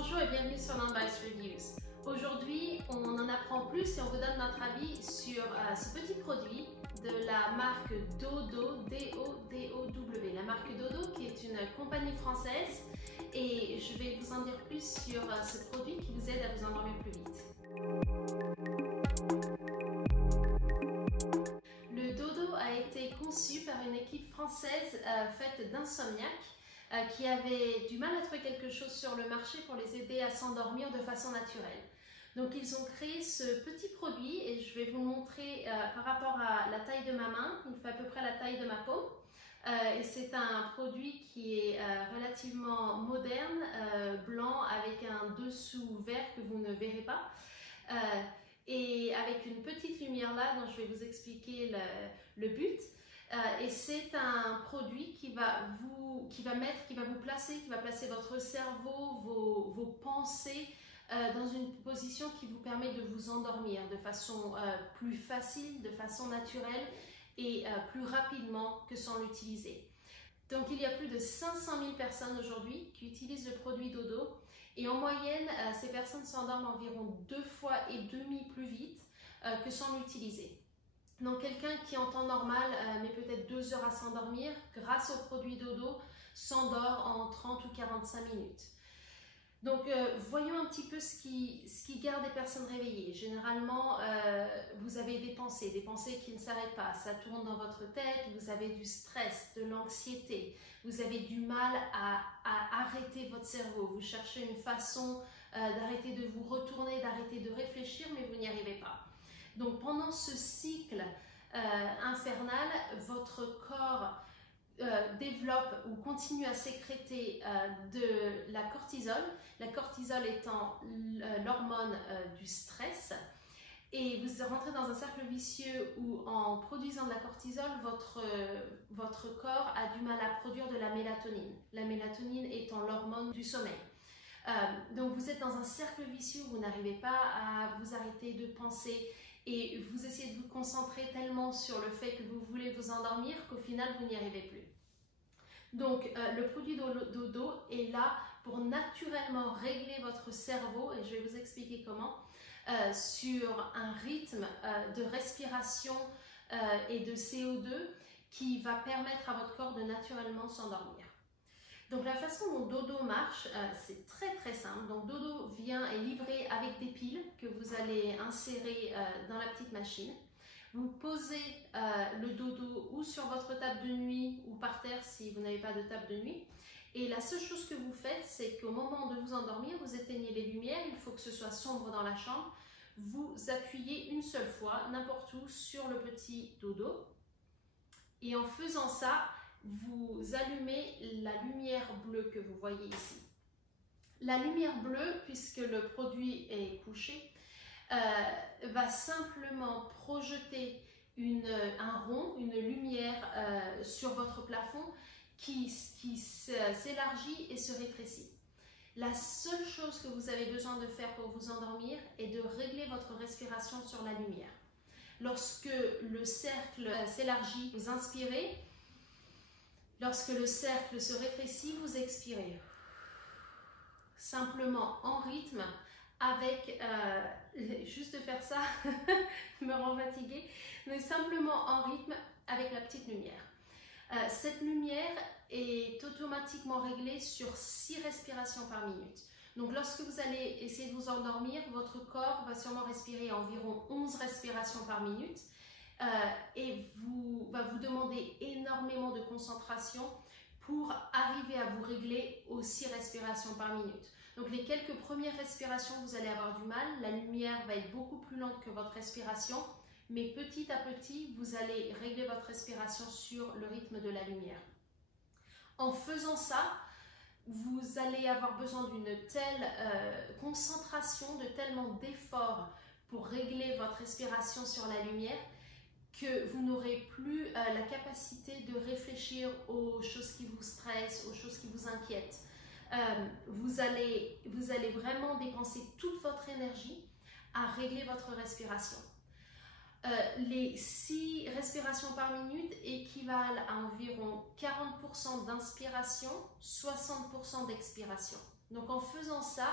Bonjour et bienvenue sur Nonvice Reviews. Aujourd'hui, on en apprend plus et on vous donne notre avis sur ce petit produit de la marque Dodo, D-O-D-O-W. La marque Dodo qui est une compagnie française et je vais vous en dire plus sur ce produit qui vous aide à vous endormir plus vite. Le Dodo a été conçu par une équipe française faite d'insomniaques qui avaient du mal à trouver quelque chose sur le marché pour les aider à s'endormir de façon naturelle. Donc ils ont créé ce petit produit et je vais vous le montrer par rapport à la taille de ma main. Il fait à peu près la taille de ma paume. Et c'est un produit qui est relativement moderne, blanc avec un dessous vert que vous ne verrez pas. Et avec une petite lumière là dont je vais vous expliquer le but. Et c'est un produit qui va vous placer votre cerveau, vos pensées dans une position qui vous permet de vous endormir de façon plus facile, de façon naturelle et plus rapidement que sans l'utiliser. Donc il y a plus de 500 000 personnes aujourd'hui qui utilisent le produit Dodo et en moyenne ces personnes s'endorment environ 2,5 fois plus vite que sans l'utiliser. Donc quelqu'un qui en temps normal met peut-être 2 heures à s'endormir, grâce au produit Dodo, s'endort en 30 ou 45 minutes. Donc voyons un petit peu ce qui garde les personnes réveillées. Généralement, vous avez des pensées qui ne s'arrêtent pas, ça tourne dans votre tête, vous avez du stress, de l'anxiété, vous avez du mal à arrêter votre cerveau, vous cherchez une façon d'arrêter de vous retourner, d'arrêter de réfléchir, mais vous n'y arrivez pas. Donc pendant ce cycle infernal, votre corps développe ou continue à sécréter de la cortisol étant l'hormone du stress. Et vous rentrez dans un cercle vicieux où en produisant de la cortisol, votre corps a du mal à produire de la mélatonine. La mélatonine étant l'hormone du sommeil. Donc vous êtes dans un cercle vicieux où vous n'arrivez pas à vous arrêter de penser et vous essayez de vous concentrer tellement sur le fait que vous voulez vous endormir qu'au final vous n'y arrivez plus. Donc le produit Dodo est là pour naturellement régler votre cerveau et je vais vous expliquer comment sur un rythme de respiration et de CO2 qui va permettre à votre corps de naturellement s'endormir. Donc la façon dont Dodo marche, c'est très simple. Donc Dodo est livré avec des piles que vous allez insérer dans la petite machine. Vous posez le Dodo ou sur votre table de nuit ou par terre si vous n'avez pas de table de nuit. Et la seule chose que vous faites, c'est qu'au moment de vous endormir, vous éteignez les lumières, il faut que ce soit sombre dans la chambre. Vous appuyez une seule fois, n'importe où, sur le petit Dodo. Et en faisant ça, vous allumez la lumière bleue que vous voyez ici. La lumière bleue, puisque le produit est couché, va simplement projeter un rond, une lumière sur votre plafond qui s'élargit et se rétrécit. La seule chose que vous avez besoin de faire pour vous endormir est de régler votre respiration sur la lumière. Lorsque le cercle s'élargit, vous inspirez. Lorsque le cercle se rétrécit, vous expirez. Simplement en rythme, avec, juste de faire ça me rend fatiguée, mais simplement en rythme avec la petite lumière. Cette lumière est automatiquement réglée sur 6 respirations par minute. Donc lorsque vous allez essayer de vous endormir, votre corps va sûrement respirer environ 11 respirations par minute. Et va vous demander énormément de concentration pour arriver à vous régler aux 6 respirations par minute. Donc les quelques premières respirations, vous allez avoir du mal, la lumière va être beaucoup plus lente que votre respiration, mais petit à petit, vous allez régler votre respiration sur le rythme de la lumière. En faisant ça, vous allez avoir besoin d'une telle concentration, de tellement d'efforts pour régler votre respiration sur la lumière que vous n'aurez plus la capacité de réfléchir aux choses qui vous stressent, aux choses qui vous inquiètent. Vous allez vraiment dépenser toute votre énergie à régler votre respiration. Les 6 respirations par minute équivalent à environ 40% d'inspiration, 60% d'expiration. Donc en faisant ça,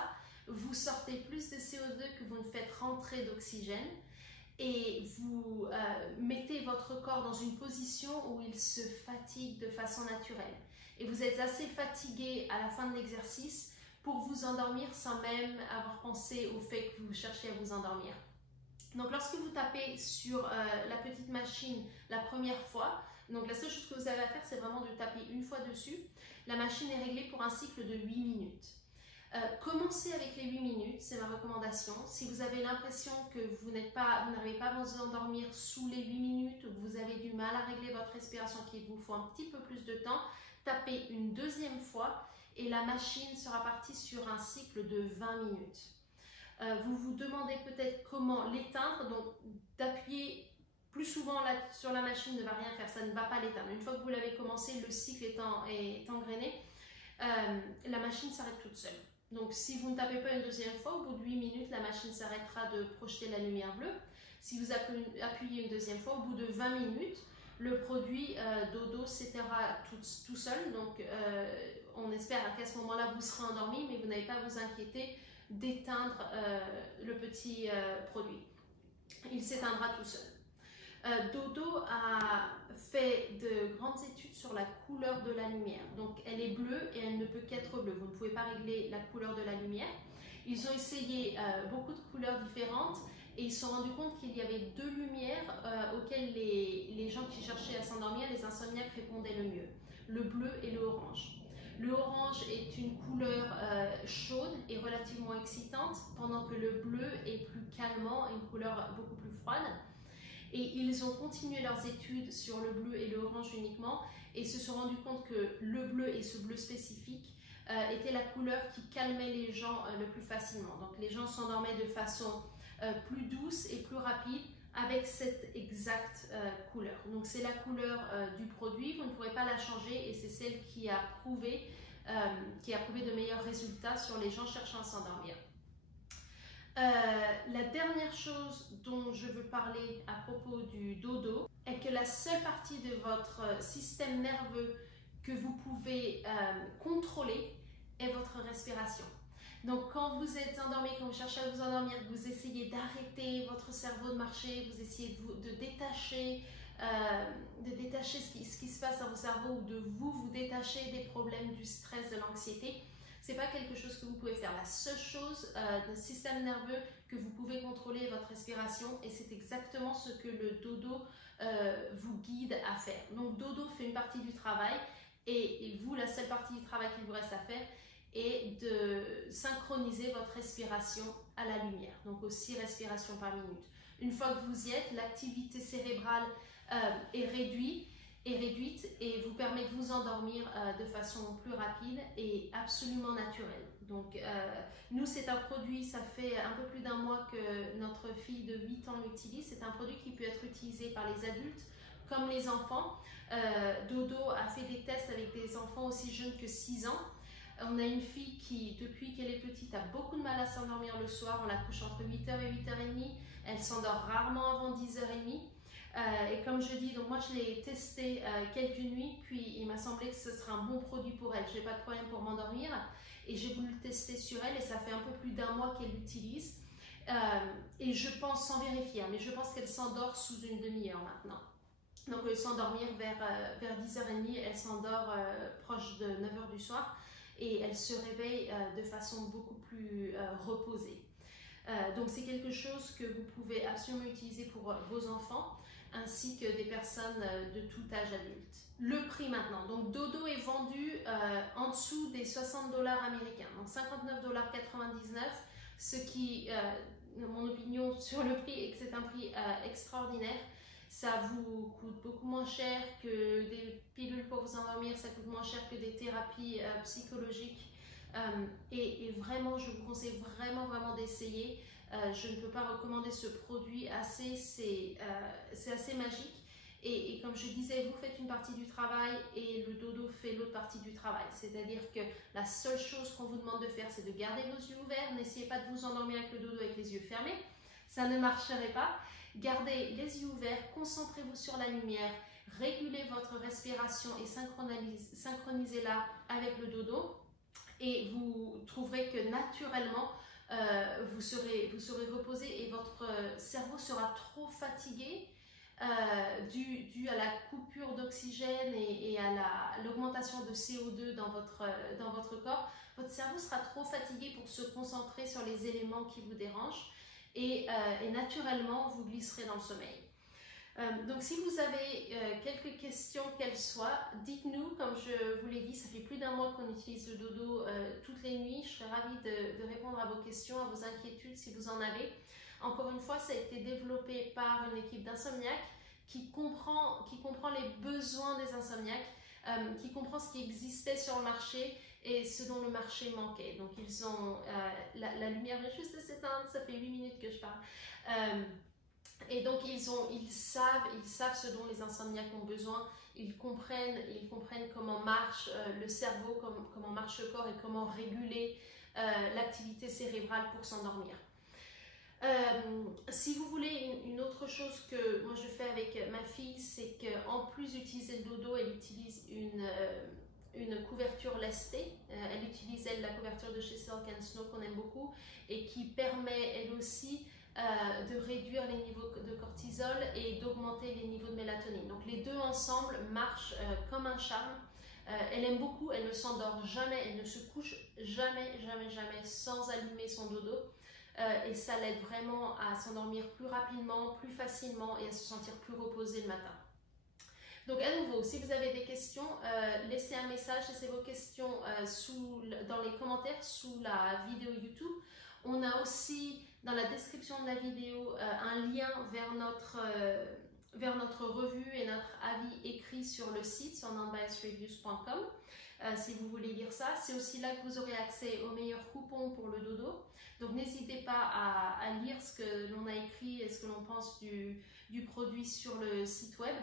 vous sortez plus de CO2 que vous ne faites rentrer d'oxygène et vous mettez votre corps dans une position où il se fatigue de façon naturelle. Et vous êtes assez fatigué à la fin de l'exercice pour vous endormir sans même avoir pensé au fait que vous cherchez à vous endormir. Donc lorsque vous tapez sur la petite machine la première fois, donc la seule chose que vous avez à faire, c'est vraiment de taper une fois dessus. La machine est réglée pour un cycle de 8 minutes. Commencez avec les 8 minutes, c'est ma recommandation. Si vous avez l'impression que vous n'arrivez pas à vous endormir sous les 8 minutes, ou que vous avez du mal à régler votre respiration, qu'il vous faut un petit peu plus de temps, tapez une deuxième fois et la machine sera partie sur un cycle de 20 minutes. Vous vous demandez peut-être comment l'éteindre, donc d'appuyer plus souvent sur la machine ne va rien faire, ça ne va pas l'éteindre. Une fois que vous l'avez commencé, le cycle est engrené, la machine s'arrête toute seule. Donc si vous ne tapez pas une deuxième fois, au bout de 8 minutes, la machine s'arrêtera de projeter la lumière bleue. Si vous appuyez une deuxième fois, au bout de 20 minutes, le produit dodo s'éteindra tout seul. Donc on espère qu'à ce moment-là, vous serez endormi, mais vous n'avez pas à vous inquiéter d'éteindre le petit produit. Il s'éteindra tout seul. Dodo a fait de grandes études sur la couleur de la lumière. Donc elle est bleue et elle ne peut qu'être bleue. Vous ne pouvez pas régler la couleur de la lumière. Ils ont essayé beaucoup de couleurs différentes et ils se sont rendus compte qu'il y avait deux lumières auxquelles les gens qui cherchaient à s'endormir, les insomniaques, répondaient le mieux. Le bleu et le orange. Le orange est une couleur chaude et relativement excitante, pendant que le bleu est plus calmant et une couleur beaucoup plus froide. Et ils ont continué leurs études sur le bleu et le orange uniquement et se sont rendus compte que le bleu et ce bleu spécifique était la couleur qui calmait les gens le plus facilement. Donc les gens s'endormaient de façon plus douce et plus rapide avec cette exacte couleur. Donc c'est la couleur du produit, vous ne pourrez pas la changer et c'est celle qui a prouvé de meilleurs résultats sur les gens cherchant à s'endormir. La dernière chose dont je veux parler à propos du dodo est que la seule partie de votre système nerveux que vous pouvez contrôler est votre respiration. Donc quand vous êtes endormi, quand vous cherchez à vous endormir, vous essayez d'arrêter votre cerveau de marcher, vous essayez de détacher ce qui se passe dans vos cerveaux ou de vous détacher des problèmes, du stress, de l'anxiété. C'est pas quelque chose que vous pouvez faire. La seule chose d'un système nerveux que vous pouvez contrôler est votre respiration et c'est exactement ce que le dodo vous guide à faire. Donc dodo fait une partie du travail et vous, la seule partie du travail qu'il vous reste à faire est de synchroniser votre respiration à la lumière. Donc aussi respiration par minute. Une fois que vous y êtes, l'activité cérébrale est réduite et vous permet de vous endormir de façon plus rapide et absolument naturelle. Donc nous, c'est un produit, ça fait un peu plus d'un mois que notre fille de 8 ans l'utilise. C'est un produit qui peut être utilisé par les adultes comme les enfants. Dodo a fait des tests avec des enfants aussi jeunes que 6 ans. On a une fille qui, depuis qu'elle est petite, a beaucoup de mal à s'endormir le soir. On la couche entre 8h et 8h30. Elle s'endort rarement avant 10h30. Et comme je dis, donc moi je l'ai testé quelques nuits, puis il m'a semblé que ce serait un bon produit pour elle. Je n'ai pas de problème pour m'endormir et j'ai voulu le tester sur elle et ça fait un peu plus d'un mois qu'elle l'utilise. Et je pense, sans vérifier, mais je pense qu'elle s'endort sous une demi-heure maintenant. Donc elle s'endormir vers 10h30, elle s'endort proche de 9h du soir et elle se réveille de façon beaucoup plus reposée. Donc c'est quelque chose que vous pouvez absolument utiliser pour vos enfants ainsi que des personnes de tout âge adulte. Le prix maintenant, donc Dodo est vendu en dessous des 60 $ américains, donc 59,99 $, ce qui, mon opinion sur le prix est que c'est un prix extraordinaire. Ça vous coûte beaucoup moins cher que des pilules pour vous endormir, ça coûte moins cher que des thérapies psychologiques. Et vraiment, je vous conseille vraiment d'essayer. Je ne peux pas recommander ce produit assez, c'est assez magique. Et comme je disais, vous faites une partie du travail et le dodo fait l'autre partie du travail. C'est-à-dire que la seule chose qu'on vous demande de faire, c'est de garder vos yeux ouverts. N'essayez pas de vous endormir avec le dodo avec les yeux fermés. Ça ne marcherait pas. Gardez les yeux ouverts, concentrez-vous sur la lumière, régulez votre respiration et synchronisez-la avec le dodo. et vous trouverez que naturellement vous serez reposé et votre cerveau sera trop fatigué dû à la coupure d'oxygène et à l'augmentation de CO2 dans votre corps. Votre cerveau sera trop fatigué pour se concentrer sur les éléments qui vous dérangent et naturellement vous glisserez dans le sommeil. Donc si vous avez quelques questions qu'elles soient, dites-nous. Comme je vous l'ai dit, ça fait plus d'un mois qu'on utilise le dodo toutes les nuits. Je serais ravie de répondre à vos questions, à vos inquiétudes si vous en avez. Encore une fois, ça a été développé par une équipe d'insomniaques qui comprend les besoins des insomniaques, qui comprend ce qui existait sur le marché et ce dont le marché manquait. Donc ils ont, la lumière vient juste de s'éteindre, ça fait 8 minutes que je parle. Et donc ils savent ce dont les insomniaques ont besoin. Ils comprennent comment marche le cerveau, comment marche le corps et comment réguler l'activité cérébrale pour s'endormir. Si vous voulez une autre chose que moi je fais avec ma fille, c'est qu'en plus d'utiliser le dodo, elle utilise une couverture lestée. Elle utilise la couverture de chez Silk & Snow qu'on aime beaucoup et qui permet elle aussi de réduire les niveaux de cortisol et d'augmenter les niveaux de mélatonine. Donc les deux ensemble marchent comme un charme. Elle aime beaucoup, elle ne s'endort jamais, elle ne se couche jamais sans allumer son dodo. Et ça l'aide vraiment à s'endormir plus rapidement, plus facilement et à se sentir plus reposé le matin. Donc à nouveau, si vous avez des questions, laissez un message, laissez vos questions dans les commentaires sous la vidéo YouTube. On a aussi dans la description de la vidéo un lien vers notre revue et notre avis écrit sur le site, sur nonbiasreviews.com. Si vous voulez lire ça, c'est aussi là que vous aurez accès aux meilleurs coupons pour le dodo. Donc n'hésitez pas à lire ce que l'on a écrit et ce que l'on pense du produit sur le site web.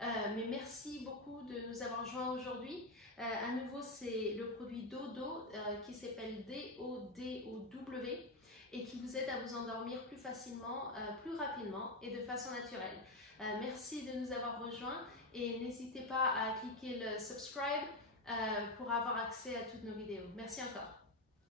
Mais merci beaucoup de nous avoir joints aujourd'hui. À nouveau, c'est le produit Dodo qui s'appelle D-O-D-O-W et qui vous aide à vous endormir plus facilement, plus rapidement et de façon naturelle. Merci de nous avoir rejoints et n'hésitez pas à cliquer le subscribe pour avoir accès à toutes nos vidéos. Merci encore.